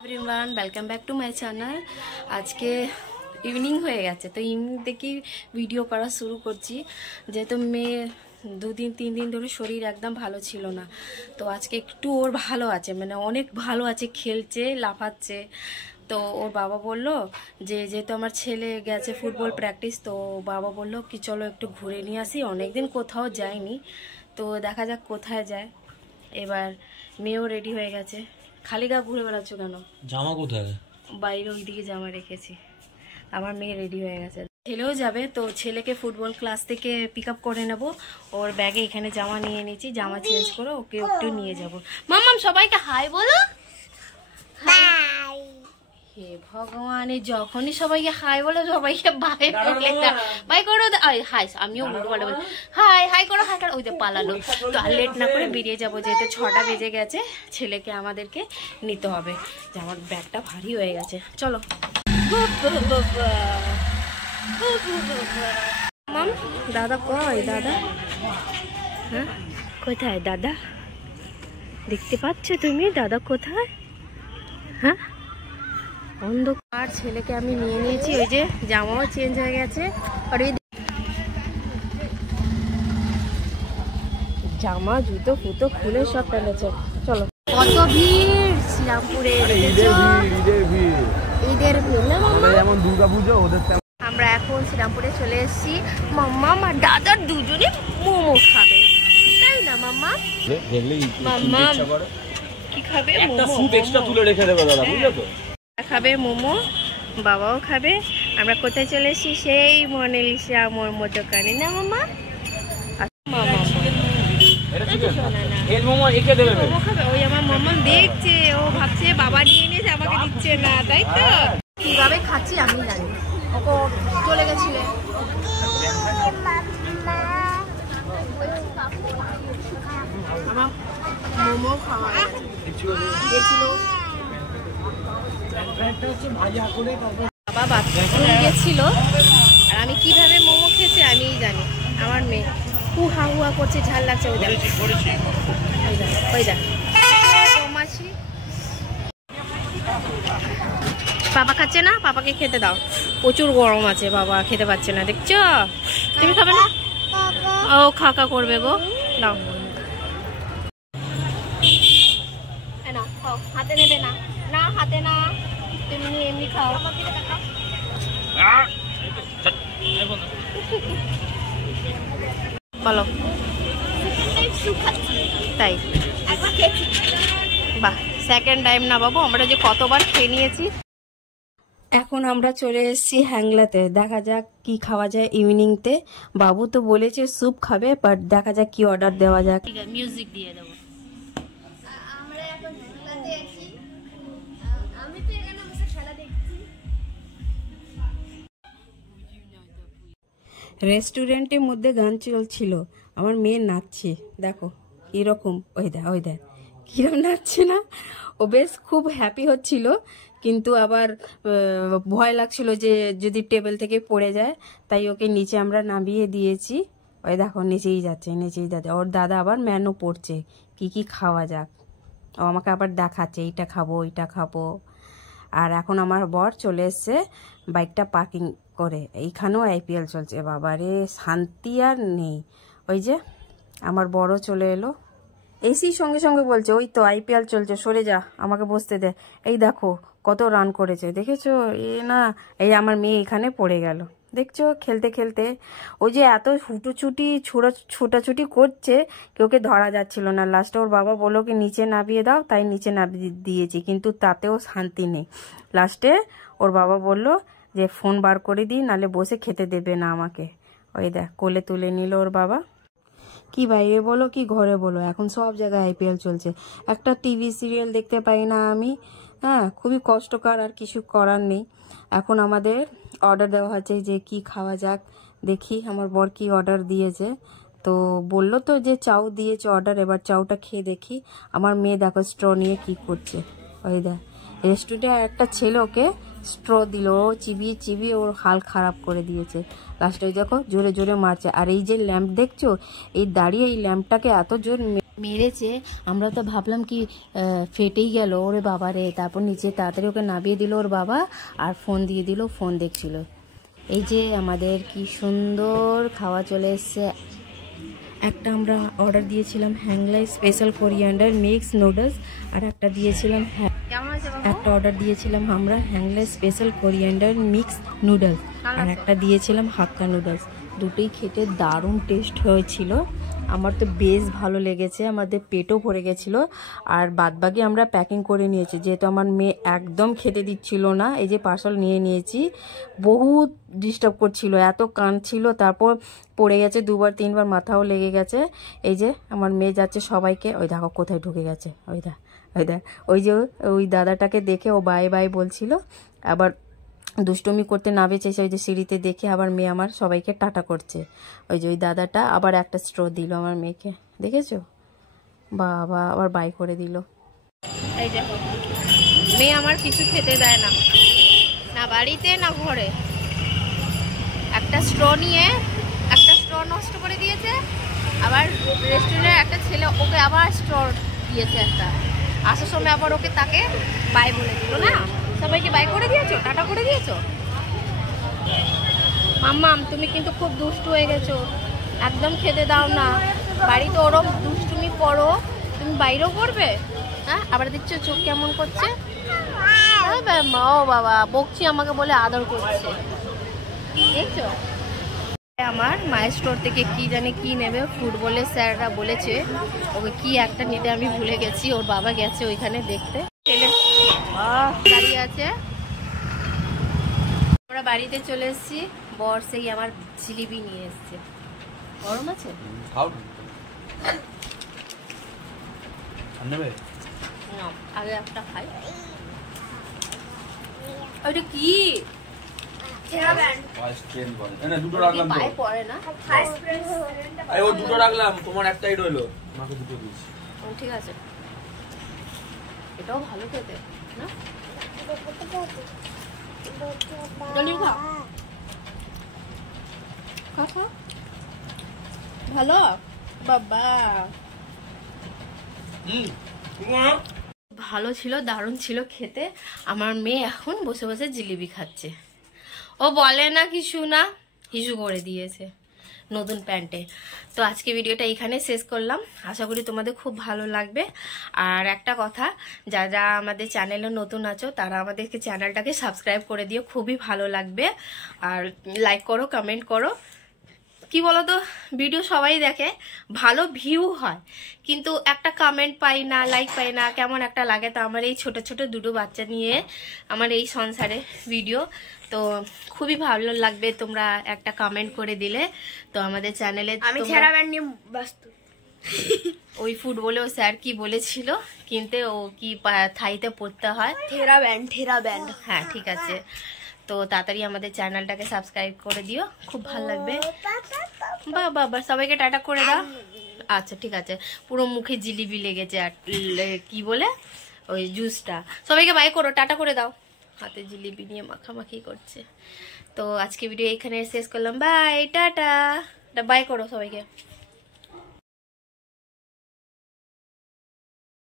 Everyone, welcome back to my channel. আজকে evening হয়ে গেছে, তো ইভিনিং থেকেই ভিডিও করা শুরু করছি। যেহেতু মেয়ে 2-3 দিন ধরে শরীর একদম ভালো ছিল না, তো আজকে একটু ওর ভালো আছে, মানে অনেক ভালো আছে, খেলছে, লাফাচ্ছে। তো ওর বাবা বলল যে যেহেতু আমার ছেলে গেছে ফুটবল প্র্যাকটিস, তো বাবা বলল কি চলো একটু ঘুরে নিয়ে আসি, অনেকদিন কোথাও যায়নি, তো দেখা যাক কোথায় যায়। এবার মেয়েও রেডি হয়ে গেছে। খালি গা ঘুরে বেড়াচ্ছ কেন? জামা কোথায়? বাইরে ওইদিকে জামা রেখেছি। আমার মেয়ে রেডি হয়ে গেছে, ছেলেও যাবে, তো ছেলেকে ফুটবল ক্লাস থেকে পিক আপ করে নেব। ওর ব্যাগে এখানে জামা নিয়ে নিয়েছি, জামা চেঞ্জ করে ওকে একটু নিয়ে যাব। মাম্মাম সবাইকে হাই বলো। হে ভগবান, যখনই সবাইকে হাই বলে সবাইকে বাই বলে, বাই করো, হাই আমিও বলে হাই হাই করো, হাই করো। ওই যে পালালো। তো আর লেট না করে বেরিয়ে যাবো, যেহেতু 6টা বেজে গেছে, ছেলেকে আমাদেরকে নিতে হবে। যে আমার ব্যাগটা ভারী হয়ে গেছে, চলো। মাম, দাদা কই? দাদা হ্যাঁ কোথায়? দাদা দেখতে পাচ্ছ তুমি? দাদা কোথায়? হ্যাঁ অন্ধকার। ছেলেকে আমি নিয়ে নিয়েছি, ওই যে জামাও চেঞ্জ হয়ে গেছে, আর ওই জামা জুতো ফুতো খুলে সব ফেলেছে। চলো। কত ভিড় শ্রীরামপুরে, ঈদের ভিড় না মাম্মা? যেমন দুর্গাপুজো ওদের। আমরা এখন শ্রীরামপুরে চলে এসেছি। মাম্মা আর দাদার দুজনে মোমো খাবে, তাই না মাম্মা? মাম্মা কি খাবে? একটা ফুট এক্সট্রা তুলে রেখে দেবে দাদা, বুঝলে তো? খাবে মোমো, বাবাও খাবে। আমরা কোথায় চলে এসেছি? সেই মনালিসা মোমো দোকানে, না মাম্মা? ওই আমার মাম্মা দেখছে, ও ভাবছে বাবা নিয়ে নিয়েছে, আমাকে দিচ্ছে না, তাই তো? কিভাবে খাচ্ছি আমি জানি। ওকে চলে গেছিলে, আমার মোমো খাওয়া গেছিল। বাবা বাথরুম গেছিল, আর আমি কিভাবে মোমো খেয়েছি আমিই জানি। আমার মেয়ে হুহা হুয়া করছে, ঝাল লাগছে। ওই দেখ, ওই দেখ মাছি। বাবা খাচ্ছে না, পাপাকে খেতে দাও, প্রচুর গরম আছে, বাবা খেতে পারছে না, দেখছো? তুমি খাবে না? ও খাকা করবে গো, দাও। হাতে নেবে না, না হাতে না, তুমি এমনি খাও। বলো তাই? বাহ, সেকেন্ড টাইম না বাবু, আমরা যে কতবার খেয়ে নিয়েছি। এখন আমরা চলে এসেছি হ্যাংলাতে, দেখা যাক কি খাওয়া যায় ইভিনিংতে। বাবু তো বলেছে স্যুপ খাবে, বাট দেখা যাক কি অর্ডার দেওয়া যাক। মিউজিক দিয়ে দেবো। রেস্টুরেন্টের মধ্যে গান চলছিল, আমার মেয়ে নাচছে, দেখো কিরকম। ওই দেখ, ওই দেখ কিরকম নাচছে না? ও বেশ খুব হ্যাপি হচ্ছিল, কিন্তু আবার ভয় লাগছিল যে যদি টেবিল থেকে পড়ে যায়, তাই ওকে নিচে আমরা নামিয়ে দিয়েছি। ওই দেখো নিচেই যাচ্ছে, নিচেই যাচ্ছে। ওর দাদা আবার মেনু পড়ছে কি কি খাওয়া যাক, ও আমাকে আবার দেখাচ্ছে এইটা খাবো ওইটা খাবো। আর এখন আমার বর চলে এসছে বাইকটা পার্কিং করে, এইখানেও আইপিএল চলছে। বাবারে শান্তি আর নেই। ওই যে আমার বড় চলে এলো, এসি সঙ্গে সঙ্গে বলছে ওই তো আইপিএল চলছে, সরে যা, আমাকে বসতে দে। এই দেখো কত রান করেছে, দেখেছো? না, এই আমার মেয়ে এখানে পড়ে গেল, দেখছো? খেলতে খেলতে ওই যে এত হুটোছুটি ছোটাছুটি করছে, কেউকে ধরা যাচ্ছিল না। লাস্টে ওর বাবা বললো কি নিচে নামিয়ে দাও, তাই নিচে নামিয়ে দিয়েছি, কিন্তু তাতেও শান্তি নেই। লাস্টে ওর বাবা বলল যে ফোন বার করে দিই, নালে বসে খেতে দেবে না আমাকে। ওই দেখ কোলে তুলে নিল ওর বাবা। কি বাইরে বলো কি ঘরে বলো, এখন সব জায়গায় আইপিএল চলছে, একটা টিভি সিরিয়াল দেখতে পাই না আমি। হ্যাঁ, খুবই কষ্টকর, আর কিছু করার নেই। এখন আমাদের অর্ডার দেওয়া হচ্ছে যে কি খাওয়া যাক, দেখি আমার বর কি অর্ডার দিয়েছে। তো বললো তো যে চাউ দিয়েছে অর্ডার, এবার চাউটা খেয়ে দেখি। আমার মেয়ে দেখো স্ট্র নিয়ে কি করছে, ওই দেখ। রেস্টুরেন্টে একটা ছেলে ওকে স্ট্র দিল, চিবিয়ে চিবিয়ে ওর হাল খারাপ করে দিয়েছে। লাস্টে দেখো জোরে জোরে মারছে। আর এই যে ল্যাম্প দেখছো, এই দাঁড়িয়ে এই ল্যাম্পটাকে এত জোর মেরেছে, আমরা তো ভাবলাম কি ফেটেই গেল ওরে বাবা রে। তারপর নিচে তাড়াতাড়ি ওকে নামিয়ে দিল ওর বাবা, আর ফোন দিয়ে দিল, ফোন দেখছিল। এই যে আমাদের কি সুন্দর খাওয়া চলে এসছে। একটা আমরা অর্ডার দিয়েছিলাম হ্যাংলাই স্পেশাল কোরিয়ান্ডার মিক্স নুডলস, আর একটা দিয়েছিলাম একটা অর্ডার দিয়েছিলাম আমরা হ্যাংলাই স্পেশাল কোরিয়ান্ডার মিক্স নুডলস, আর একটা দিয়েছিলাম হাক্কা নুডলস। দুটোই খেতে দারুণ টেস্ট হয়েছিল, আমার তো বেশ ভালো লেগেছে, আমাদের পেটও ভরে গেছিলো। আর বাদবাকি আমরা প্যাকিং করে নিয়েছি, যেহেতু আমার মেয়ে একদম খেতে দিচ্ছিল না। এই যে পার্সেল নিয়ে নিয়েছি, বহুত ডিস্টার্ব করছিল, এত কাঁদছিল, তারপর পড়ে গেছে, 2বার 3বার মাথাও লেগে গেছে। এই যে আমার মেয়ে যাচ্ছে সবাইকে, ওই দেখো কোথায় ঢুকে গেছে, ওই দেখ ওই যে ওই দাদাটাকে দেখে ও বাই বাই বলছিল, আবার দুষ্টুমি করতে নামে চেয়েছে, ওই যে সিঁড়িতে দেখে আবার মেয়ে আমার সবাইকে টাটা করছে। ওই যে ওই দাদাটা আবার একটা স্ট্র দিল আমার মেয়েকে, দেখেছো? বাবা আবার বাই করে দিল। এই দেখো মেয়ে আমার কিছু খেতে দেয় না, না বাড়িতে না ঘরে। একটা স্ট্র নিয়ে একটা স্ট্র নষ্ট করে দিয়েছে, আবার রেস্টুরেন্টের একটা ছেলে ওকে আবার স্ট্র দিয়েছে একটা, আসার সময় আবার ওকে তাকে বাই বলে দিল। না সবাইকে বাই করে দিয়েছো, টাটা করে দিয়েছো। মাম্মাম তুমি কিন্তু খুব দুষ্টু হয়ে গেছো, একদম খেতে দাও না, বাড়িতে ওরম দুষ্টুমি করো, তুমি বাইরেও করবে। হ্যাঁ আবার দেখছো চোখ কেমন করছে, ও বাবা বকছি আমাকে বলে আদর করছে, দেখছো? আমার মায়ের স্টোর থেকে কি জানি কি নেবে, ফুটবলের স্যাররা বলেছে ওকে কি একটা নিতে, আমি ভুলে গেছি। ওর বাবা গেছে ওইখানে দেখতে, দাঁড়িয়ে আছে। আমরা বাড়িতে চলে এসেছি, বর সেই আমার জিলিপি নিয়ে এসছে। গরম আছে, আগে একটা খাই। ওইটা কি পায়ে পড়ে না? দুটো রাখলাম, তোমার একটাই রইলো, আমাকে দুটো দিয়েছি। ঠিক আছে, এটাও ভালো খেতে না? ভালো বাবা, ভালো ছিল, দারুণ ছিল খেতে। আমার মেয়ে এখন বসে বসে জিলিপি খাচ্ছে, ও বলে না কিছু না, হিসু করে দিয়েছে নতুন প্যান্টে। তো আজকে ভিডিওটা এখানে শেষ করলাম, আশা করি তোমাদের খুব ভালো লাগবে। আর একটা কথা, যারা আমাদের চ্যানেলে নতুন আছো তারা আমাদেরকে চ্যানেলটাকে সাবস্ক্রাইব করে দিও, খুবই ভালো লাগবে। আর লাইক করো, কমেন্ট করো। কি বলতো, ভিডিও সবাই দেখে, ভালো ভিউ হয়, কিন্তু একটা কমেন্ট পাই না, লাইক পাই না, কেমন একটা লাগে। তো আমার এই ছোট ছোট দুটো বাচ্চা নিয়ে আমার এই সংসারে ভিডিও, তো খুবই ভালো লাগবে তোমরা একটা কমেন্ট করে দিলে। তো আমাদের চ্যানেলে আমি ছেঁড়া ব্যান্ড নিয়ে ব্যস্ত। ওই ফুটবলে ও স্যার কি বলেছিল কিনতে, ও কি থাইতে পড়তে হয়, ঠেরা ব্যান্ড। হ্যাঁ ঠিক আছে, তো তাড়াতাড়ি আমাদের চ্যানেলটাকে সাবস্ক্রাইব করে দিও, খুব ভালো লাগবে। বাবা সবাইকে টাটা করে দাও। আচ্ছা ঠিক আছে, পুরো মুখে জিলিপি লেগেছে, আর কি বলে ওই জুসটা। সবাইকে বাই করো, টাটা করে দাও, হাতে জিলিপি নিয়ে মাখামাখি করছে। তো আজকে ভিডিও এখানে শেষ করলাম, বাই টাটা, বাই করো সবাইকে।